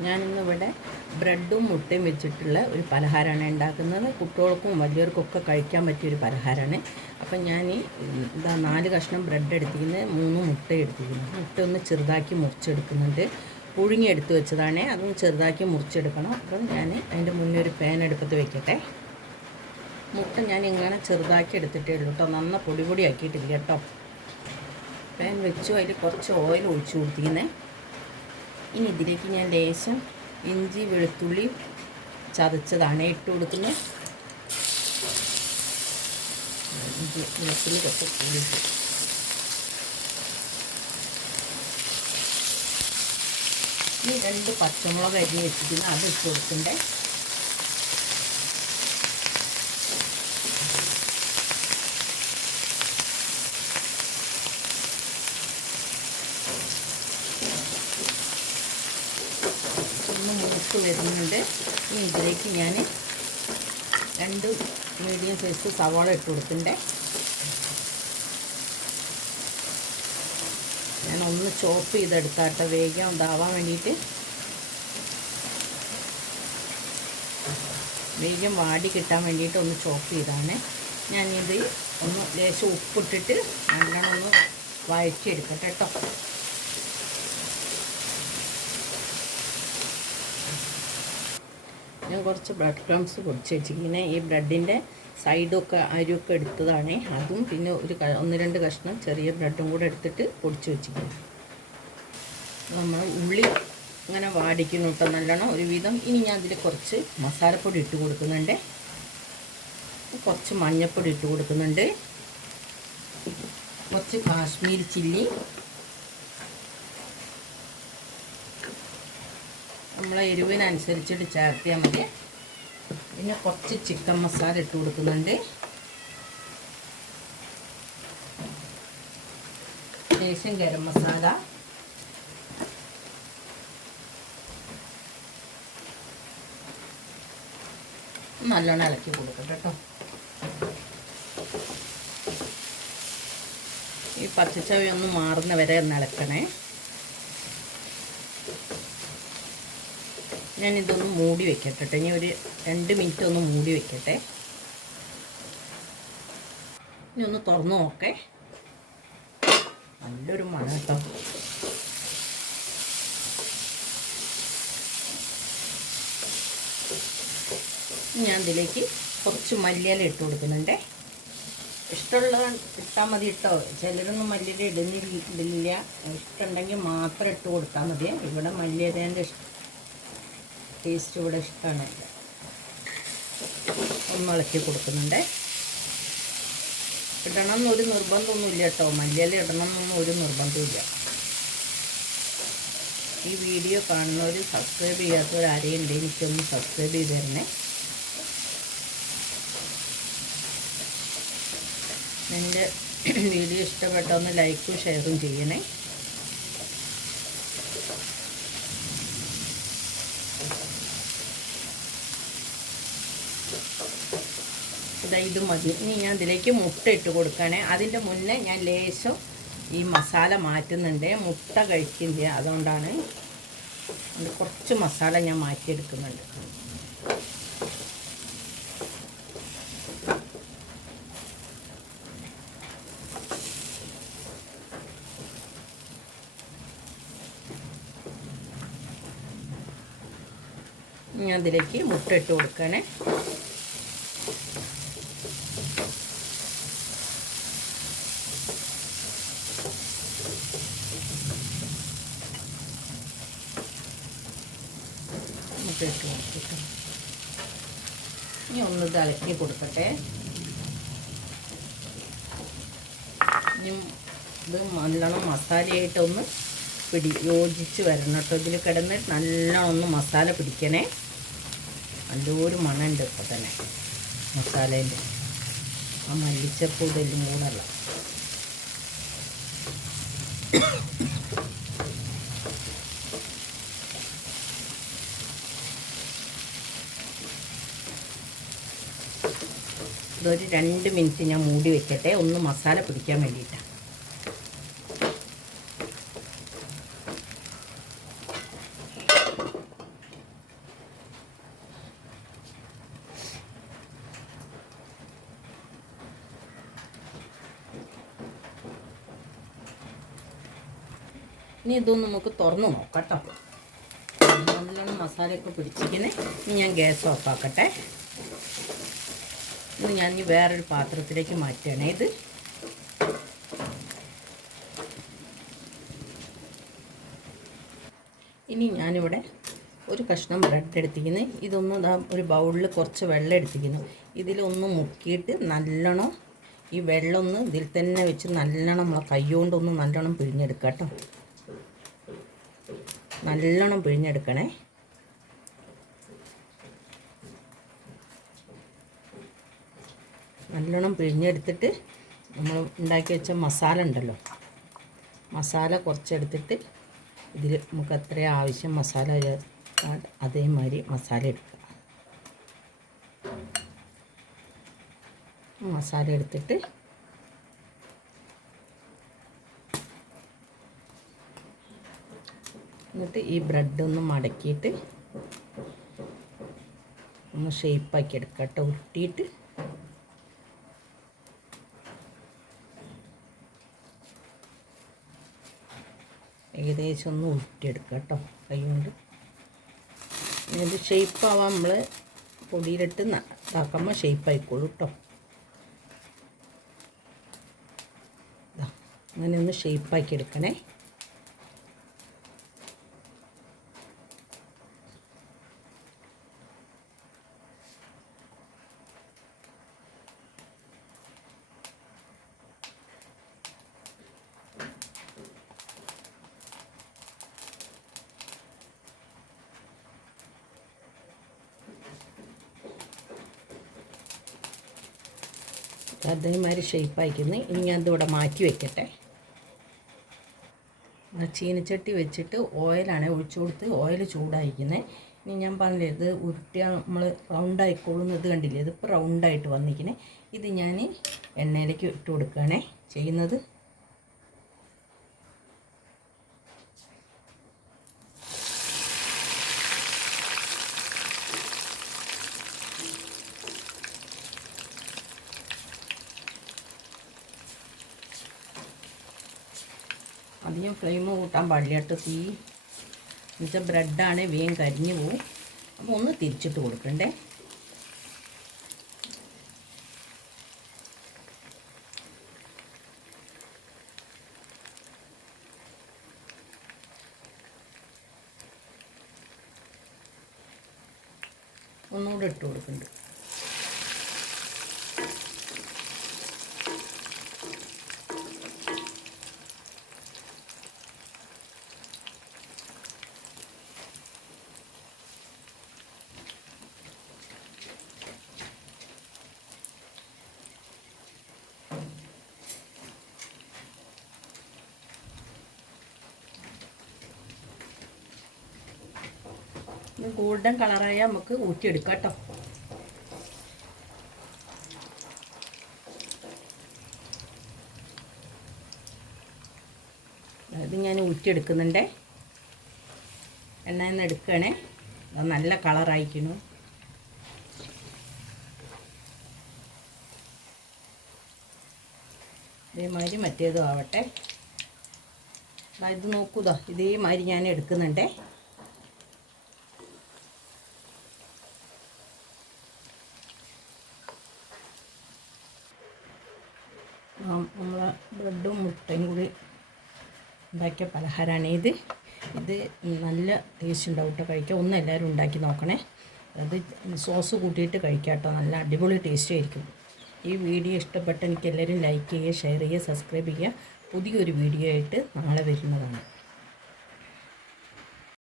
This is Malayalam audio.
ഞാനിന്നിവിടെ ബ്രെഡും മുട്ടയും വെച്ചിട്ടുള്ള ഒരു പലഹാരമാണ് ഉണ്ടാക്കുന്നത്. കുട്ടികൾക്കും വലിയവർക്കൊക്കെ കഴിക്കാൻ പറ്റിയ ഒരു പലഹാരമാണ്. അപ്പം ഞാൻ ഇതാ നാല് കഷ്ണം ബ്രെഡ് എടുത്തിരിക്കുന്നത് മൂന്ന് മുട്ട എടുത്തിരിക്കുന്നു മുട്ട ഒന്ന് ചെറുതാക്കി മുറിച്ചെടുക്കുന്നുണ്ട്. പുഴുങ്ങി എടുത്ത് വെച്ചതാണ്. അതൊന്ന് ചെറുതാക്കി മുറിച്ചെടുക്കണം. അപ്പം ഞാൻ അതിന്റെ മുന്നേ ഒരു പാൻ എടുപ്പത്ത് വെക്കട്ടെ. മുട്ട ഞാൻ ഇങ്ങനെ ചെറുതാക്കി എടുത്തിട്ടേ ഉള്ളൂ കേട്ടോ. നന്ന പൊടി കേട്ടോ. പാൻ വെച്ചു. അതിൽ കുറച്ച് ഓയിൽ ഒഴിച്ചു കൊടുത്തിരിക്കുന്നത് ഇനി ഇതിലേക്ക് ഞാൻ ലേശം ഇഞ്ചി വെളുത്തുള്ളി ചതച്ചതാണ് ഇട്ട് കൊടുക്കുന്നത്. ഇഞ്ചി വെളുത്തുള്ളി കുറച്ച് കൂടിയിട്ട് ഈ രണ്ട് പച്ചമുളക് അരി വെച്ചിരിക്കുന്ന അത് ഇട്ട് കൊടുക്കണ്ടേ ഒന്ന് മൂത്ത് വരുന്നുണ്ട്. ഇനി ഇതിലേക്ക് ഞാൻ രണ്ട് മീഡിയം സൈസ് സവാള ഇട്ട് കൊടുത്തിട്ടുണ്ട്. ഞാൻ ഒന്ന് ചോപ്പ് ചെയ്തെടുത്താട്ടെ വേഗം ഇതാവാൻ വേണ്ടിയിട്ട്. വേഗം വാടി കിട്ടാൻ വേണ്ടിയിട്ട് ഒന്ന് ചോപ്പ് ചെയ്താണ്. ഞാനിത് ഒന്ന് ലേശം ഉപ്പിട്ടിട്ട് നല്ലോണം ഒന്ന് വഴറ്റിയെടുക്കട്ടെ കേട്ടോ. ഞാൻ കുറച്ച് ബ്രെഡ് ക്രംസ് പൊടിച്ച് വെച്ചിരിക്കുന്നത് ഈ ബ്രെഡിന്റെ സൈഡൊക്കെ അരിയൊക്കെ എടുത്തതാണ്. അതും പിന്നെ ഒരു ഒന്ന് രണ്ട് കഷ്ണം ചെറിയ ബ്രെഡും കൂടെ എടുത്തിട്ട് പൊടിച്ച് വെച്ചിരിക്കുന്നു. നമ്മൾ ഉള്ളി അങ്ങനെ വാടിക്കുന്നു കേട്ടോ നല്ലോണം. ഒരുവിധം ഇനി ഞാൻ അതിൽ കുറച്ച് മസാലപ്പൊടി ഇട്ട് കൊടുക്കുന്നുണ്ട്. കുറച്ച് മഞ്ഞൾപ്പൊടി ഇട്ട് കൊടുക്കുന്നുണ്ട്. കുറച്ച് കാശ്മീരി ചില്ലി. നമ്മളെ എരിവിനനുസരിച്ചിട്ട് ചേർത്തിയാൽ മതി. പിന്നെ കുറച്ച് ചിക്കൻ മസാല ഇട്ട് കൊടുക്കുന്നുണ്ട്. ലേശം ഗരം മസാല. നല്ലോണം ഇളക്കി കൊടുക്കട്ടെ കേട്ടോ. ഈ പച്ചച്ചവി ഒന്ന് മാറുന്ന വരെ ഒന്ന് ഇളക്കണേ. ഞാനിതൊന്ന് മൂടി വെക്കട്ടെ ട്ടോ. ഇനി ഒരു രണ്ട് മിനിറ്റ് ഒന്ന് മൂടി വെക്കട്ടെ. ഇനി ഒന്ന് തുറന്നു നോക്കേ. നല്ലൊരു മണം കേട്ടോ. ഞാൻ ഇതിലേക്ക് കുറച്ച് മല്ലിയില ഇട്ട് കൊടുക്കുന്നുണ്ട്. ഇഷ്ടമുള്ള ഇട്ടാൽ മതി ഇട്ടോ ചിലരൊന്നും മല്ലിയില ഇടുന്നില്ല. ഇഷ്ടമുണ്ടെങ്കിൽ മാത്രം ഇട്ട് കൊടുത്താൽ മതി. ഇവിടെ മല്ലിയിലേന്റെ ഇഷ്ടം ടേസ്റ്റ് ഇവിടെ ഇഷ്ടമാണ്. ഒന്ന് ഇളക്കി കൊടുക്കുന്നുണ്ട്. ഇടണം എന്നൊരു നിർബന്ധമൊന്നുമില്ല കേട്ടോ. മല്ലിയില ഇടണം എന്നൊന്നും ഒരു നിർബന്ധമില്ല ഈ വീഡിയോ കാണുന്നവർ സബ്സ്ക്രൈബ് ചെയ്യാത്തവരാരെയും ഉണ്ട് എനിക്കൊന്ന് സബ്സ്ക്രൈബ് ചെയ്ത് തരണേ. എന്റെ വീഡിയോ ഇഷ്ടപ്പെട്ട ഒന്ന് ലൈക്കും ഷെയറും ചെയ്യണേ. ഇതാ മതി. ഇനി ഞാൻ ഇതിലേക്ക് മുട്ട ഇട്ട് കൊടുക്കണേ. അതിന്റെ മുന്നേ ഞാൻ ലേശം ഈ മസാല മാറ്റുന്നുണ്ട്. മുട്ട കഴിക്കില്ല. അതുകൊണ്ടാണ് അതുകൊണ്ട് കുറച്ച് മസാല ഞാൻ മാറ്റിയെടുക്കുന്നുണ്ട്. ഞാൻ അതിലേക്ക് മുട്ട ഇട്ട് കൊടുക്കണേ. ഇട്ട് കൊടുത്തിട്ട്. ഇനി ഒന്ന് തിളക്കി കൊടുക്കട്ടെ. ഇനി ഇത് നല്ലോണം മസാലയായിട്ടൊന്ന് പിടി യോജിച്ച് വരണം കേട്ടോ. ഇതിൽ കിടന്ന് നല്ലോണം ഒന്ന് മസാല പിടിക്കണേ. നല്ലൊരു മണമുണ്ട് ഇപ്പോൾ തന്നെ മസാലേന്റെ. ആ മല്ലിച്ചപ്പൂ ഇതെല്ലാം കൂടല്ല ഇതൊരു രണ്ട് മിനിറ്റ് ഞാൻ മൂടി വെക്കട്ടെ. ഒന്ന് മസാല പിടിക്കാൻ വേണ്ടിയിട്ടാണ് ഇനി ഇതൊന്ന് നമുക്ക് തുറന്നു നോക്കാം കേട്ടോ. നല്ലോണം മസാലയൊക്കെ പിടിച്ചിരിക്കുന്നത് ഇനി ഞാൻ ഗ്യാസ് ഓഫാക്കട്ടെ ഇത് ഞാൻ ഇനി വേറൊരു പാത്രത്തിലേക്ക് മാറ്റുകയാണ്. ഇത് ഇനി ഞാനിവിടെ ഒരു കഷ്ണം ബ്രെഡ് എടുത്തിരിക്കുന്നു. ഇതൊന്ന് ഒരു ബൗളിൽ കുറച്ച് വെള്ളം എടുത്തിരിക്കുന്നു. ഇതിലൊന്ന് മുക്കിയിട്ട് നല്ലോണം ഈ വെള്ളം ഒന്ന് ഇതിൽ തന്നെ വെച്ച് നല്ലോണം നമ്മളെ കൈകൊണ്ടൊന്ന് നല്ലോണം പിഴിഞ്ഞെടുക്കാം കേട്ടോ. നല്ലോണം പിഴിഞ്ഞെടുക്കണേ. നല്ലോണം പിഴിഞ്ഞെടുത്തിട്ട് നമ്മൾ ഉണ്ടാക്കി വെച്ച മസാല ഉണ്ടല്ലോ. മസാല കുറച്ചെടുത്തിട്ട് ഇതിൽ നമുക്ക് അത്ര ആവശ്യം മസാല അതേമാതിരി മസാല എടുക്കുക. മസാല എടുത്തിട്ട് എന്നിട്ട് ഈ ബ്രെഡ് ഒന്ന് മടക്കിയിട്ട് ഒന്ന് ഷേപ്പാക്കി എടുക്കുക കേട്ടോ. ഉരുട്ടിയിട്ട് ഏകദേശം ഒന്ന് ഉരുട്ടിയെടുക്കുക കേട്ടോ. കൈ കൊണ്ട്. ഇത് ഷേപ്പാവാൻ നമ്മൾ പൊടിയിലിട്ട് ഇതാക്കുമ്പോൾ ഷേപ്പ് ഷേപ്പായിക്കോളൂ കേട്ടോ. അങ്ങനെ ഒന്ന് ഷേപ്പാക്കി എടുക്കണേ. അതേമാതിരി ഷെയ്പ്പായിക്കുന്നു ഇനി ഞാൻ ഇതിവിടെ മാറ്റി വെക്കട്ടെ. ചീനച്ചട്ടി വെച്ചിട്ട് ഓയിലാണ് ഒഴിച്ചു കൊടുത്ത് ഓയിൽ ചൂടായിരിക്കുന്നത് ഇനി ഞാൻ പറഞ്ഞില്ലേ ഇത് ഉരുട്ടിയാൽ നമ്മൾ റൗണ്ടായിക്കോളും ഇത് കണ്ടില്ലേ? ഇതിപ്പോൾ റൗണ്ടായിട്ട് വന്നിരിക്കുന്നത് ഇത് ഞാൻ എണ്ണയിലേക്ക് ഇട്ട് കൊടുക്കുകയാണേ ചെയ്യുന്നത് ഫ്ലെയിം കൂട്ടാൻ പാടില്ല തീ. എന്നുവെച്ചാൽ ബ്രെഡാണ് വേഗം കരിഞ്ഞു പോവും. അപ്പോൾ ഒന്ന് തിരിച്ചിട്ട് കൊടുക്കണ്ടേ? ഒന്നുകൂടെ ഇട്ട് കൊടുക്കുന്നുണ്ട് ഗോൾഡൻ കളറായ നമുക്ക് ഊറ്റിയെടുക്കാം കേട്ടോ ഇത് ഞാൻ ഊറ്റിയെടുക്കുന്നുണ്ട്. എണ്ണയിൽ നിന്ന് എടുക്കണേ അത് നല്ല കളറായിരിക്കുന്നു. ഇതേമാതിരി മറ്റേതും ആവട്ടെ. ഇത് നോക്കൂതാ ഇതേമാതിരി ഞാൻ എടുക്കുന്നുണ്ടേ നമ്മൾ ബ്രെഡും മുട്ടയും കൂടി ഉണ്ടാക്കിയ പലഹാരമാണ് ഇത്. ഇത് നല്ല ടേസ്റ്റ് ഉണ്ടാവും കേട്ടോ കഴിക്കാൻ. ഒന്ന് എല്ലാവരും ഉണ്ടാക്കി നോക്കണേ. അത് സോസ് കൂട്ടിയിട്ട് കഴിക്കാം കേട്ടോ നല്ല അടിപൊളി ടേസ്റ്റ് ആയിരിക്കും. ഈ വീഡിയോ ഇഷ്ടപ്പെട്ട എനിക്ക് എല്ലാവരും ലൈക്ക് ചെയ്യുക ഷെയർ ചെയ്യുക സബ്സ്ക്രൈബ് ചെയ്യുക. പുതിയൊരു വീഡിയോ ആയിട്ട് നാളെ വരുന്നതാണ്.